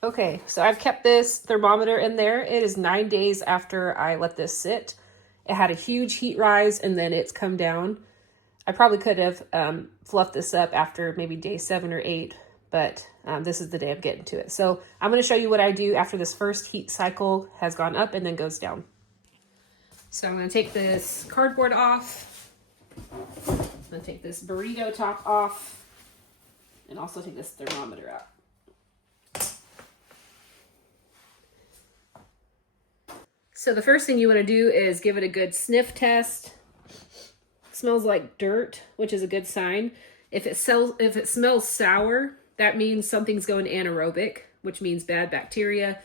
Okay, so I've kept this thermometer in there. It is 9 days after I let this sit. It had a huge heat rise and then it's come down. I probably could have fluffed this up after maybe day 7 or 8, but this is the day I'm getting to it. So I'm going to show you what I do after this first heat cycle has gone up and then goes down. So I'm going to take this cardboard off. I'm going to take this burrito top off and also take this thermometer out. So the first thing you want to do is give it a good sniff test. It smells like dirt, which is a good sign. If it smells sour, that means something's going anaerobic, which means bad bacteria.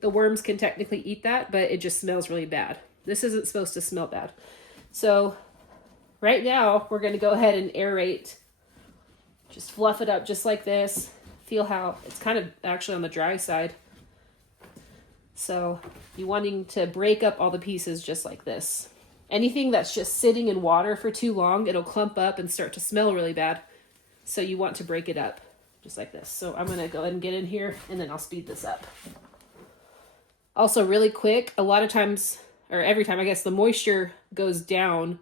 The worms can technically eat that, but it just smells really bad. This isn't supposed to smell bad. So right now we're going to go ahead and aerate. Just fluff it up just like this. Feel how it's kind of actually on the dry side. So you're wanting to break up all the pieces just like this. Anything that's just sitting in water for too long, it'll clump up and start to smell really bad. So you want to break it up just like this. So I'm going to go ahead and get in here and then I'll speed this up. Also really quick, a lot of times, or every time I guess, the moisture goes down.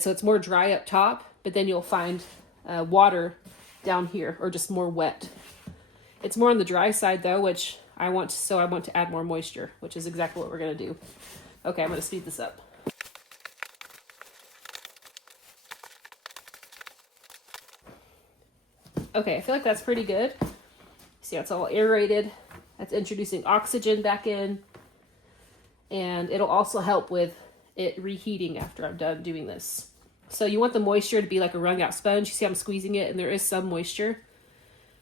So it's more dry up top, but then you'll find water down here or just more wet. It's more on the dry side though, which I want to add more moisture, which is exactly what we're going to do. Okay, I'm going to speed this up. Okay, I feel like that's pretty good. See how it's all aerated. That's introducing oxygen back in. And it'll also help with it reheating after I'm done doing this. So you want the moisture to be like a wrung-out sponge. You see I'm squeezing it and there is some moisture.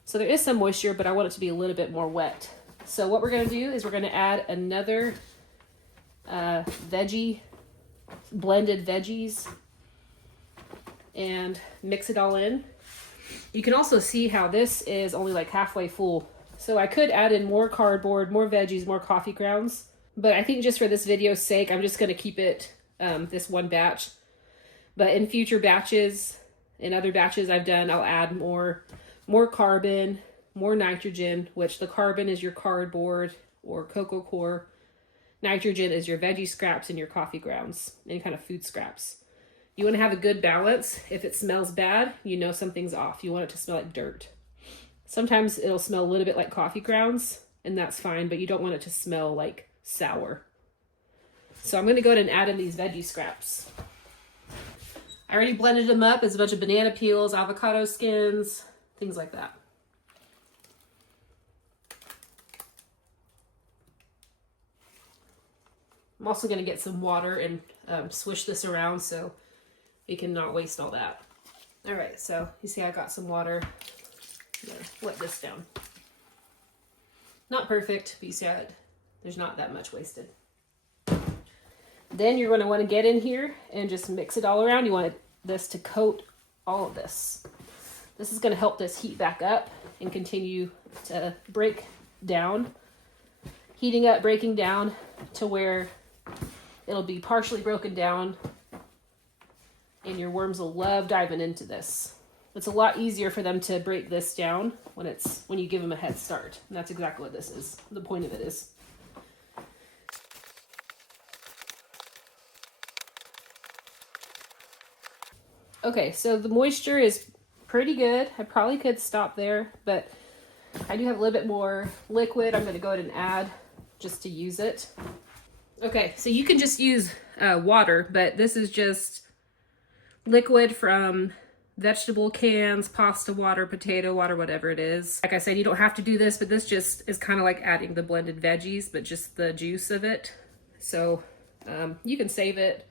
So there is some moisture, but I want it to be a little bit more wet. So what we're going to do is we're going to add another blended veggies and mix it all in. You can also see how this is only like halfway full. So I could add in more cardboard, more veggies, more coffee grounds. But I think just for this video's sake, I'm just going to keep it this one batch. But in future batches, in other batches I've done, I'll add more carbon, more nitrogen, which the carbon is your cardboard or cocoa core. Nitrogen is your veggie scraps and your coffee grounds, any kind of food scraps. You want to have a good balance. If it smells bad, you know something's off. You want it to smell like dirt. Sometimes it'll smell a little bit like coffee grounds, and that's fine, but you don't want it to smell like sour. So I'm going to go ahead and add in these veggie scraps. I already blended them up as a bunch of banana peels, avocado skins, things like that. I'm also going to get some water and swish this around so we can not waste all that. All right, so you see I got some water. I'm going to wet this down. Not perfect, but you see there's not that much wasted. Then you're going to want to get in here and just mix it all around. You want this to coat all of this. This is going to help this heat back up and continue to break down. Heating up, breaking down to where it'll be partially broken down and your worms will love diving into this. It's a lot easier for them to break this down when you give them a head start. And that's exactly what this is. The point of it is. Okay, so the moisture is pretty good. I probably could stop there, but I do have a little bit more liquid I'm going to go ahead and add just to use it. Okay, so you can just use water, but this is just liquid from vegetable cans, pasta water, potato water, whatever it is. Like I said, you don't have to do this, but this just is kind of like adding the blended veggies, but just the juice of it. So you can save it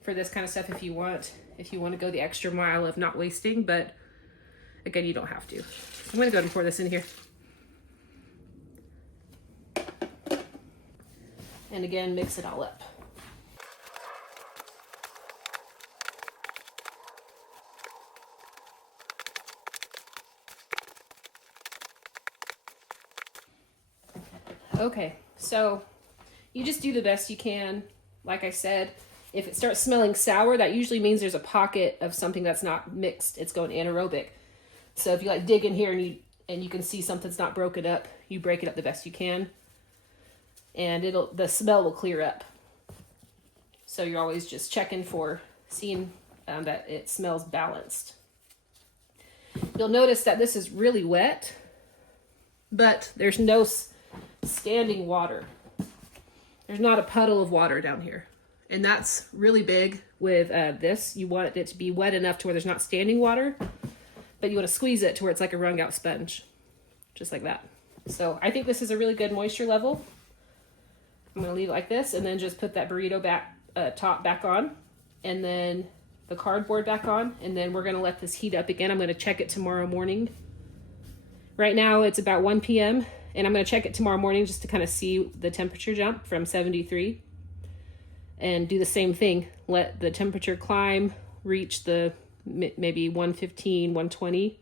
for this kind of stuff if you want to go the extra mile of not wasting, but again, you don't have to. I'm going to go ahead and pour this in here. And again, mix it all up. Okay, so you just do the best you can. Like I said, if it starts smelling sour, that usually means there's a pocket of something that's not mixed. It's going anaerobic. So if you like dig in here and you can see something's not broken up, you break it up the best you can, and the smell will clear up. So you're always just checking for seeing that it smells balanced. You'll notice that this is really wet, but there's no standing water. There's not a puddle of water down here. And that's really big with this. You want it to be wet enough to where there's not standing water, but you want to squeeze it to where it's like a wrung-out sponge, just like that. So I think this is a really good moisture level. I'm going to leave it like this, and then just put that burrito top back on, and then the cardboard back on, and then we're going to let this heat up again. I'm going to check it tomorrow morning. Right now it's about 1 p.m. and I'm going to check it tomorrow morning just to kind of see the temperature jump from 73, and do the same thing. Let the temperature climb, reach the maybe 115, 120.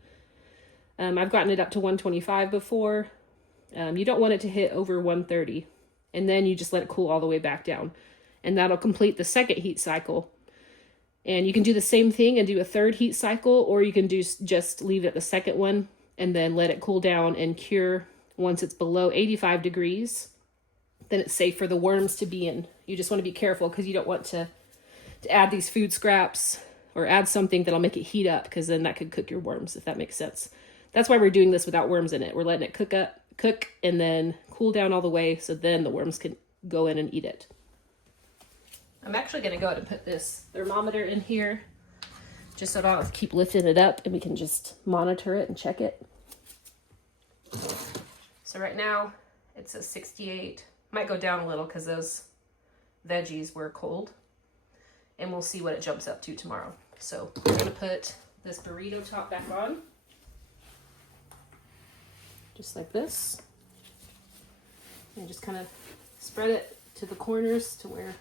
I've gotten it up to 125 before. You don't want it to hit over 130, and then you just let it cool all the way back down, and that'll complete the second heat cycle. And you can do the same thing and do a third heat cycle, or you can just leave it at the second one and then let it cool down and cure. Once it's below 85 degrees, then it's safe for the worms to be in. You just want to be careful because you don't want to add these food scraps or add something that'll make it heat up, because then that could cook your worms, if that makes sense. That's why we're doing this without worms in it. We're letting it cook and then cool down all the way, so then the worms can go in and eat it. I'm actually going to go ahead and put this thermometer in here just so I don't have to keep lifting it up, and we can just monitor it and check it. So right now it says 68. Might go down a little because those veggies were cold, and we'll see what it jumps up to tomorrow. So we're going to put this burrito top back on, just like this, and just kind of spread it to the corners to where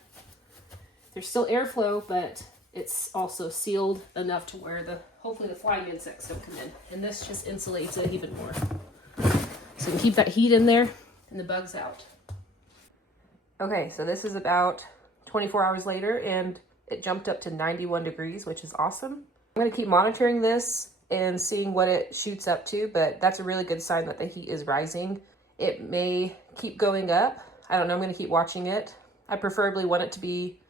there's still airflow, but it's also sealed enough to where hopefully the flying insects don't come in. And this just insulates it even more. So you can keep that heat in there and the bugs out. Okay, so this is about 24 hours later, and it jumped up to 91 degrees, which is awesome. I'm going to keep monitoring this and seeing what it shoots up to, but that's a really good sign that the heat is rising. It may keep going up. I don't know. I'm going to keep watching it. I preferably want it to be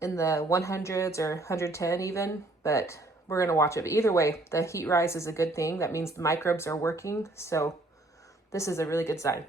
in the 100s or 110 even, but we're going to watch it. But either way, the heat rise is a good thing. That means the microbes are working, so this is a really good sign.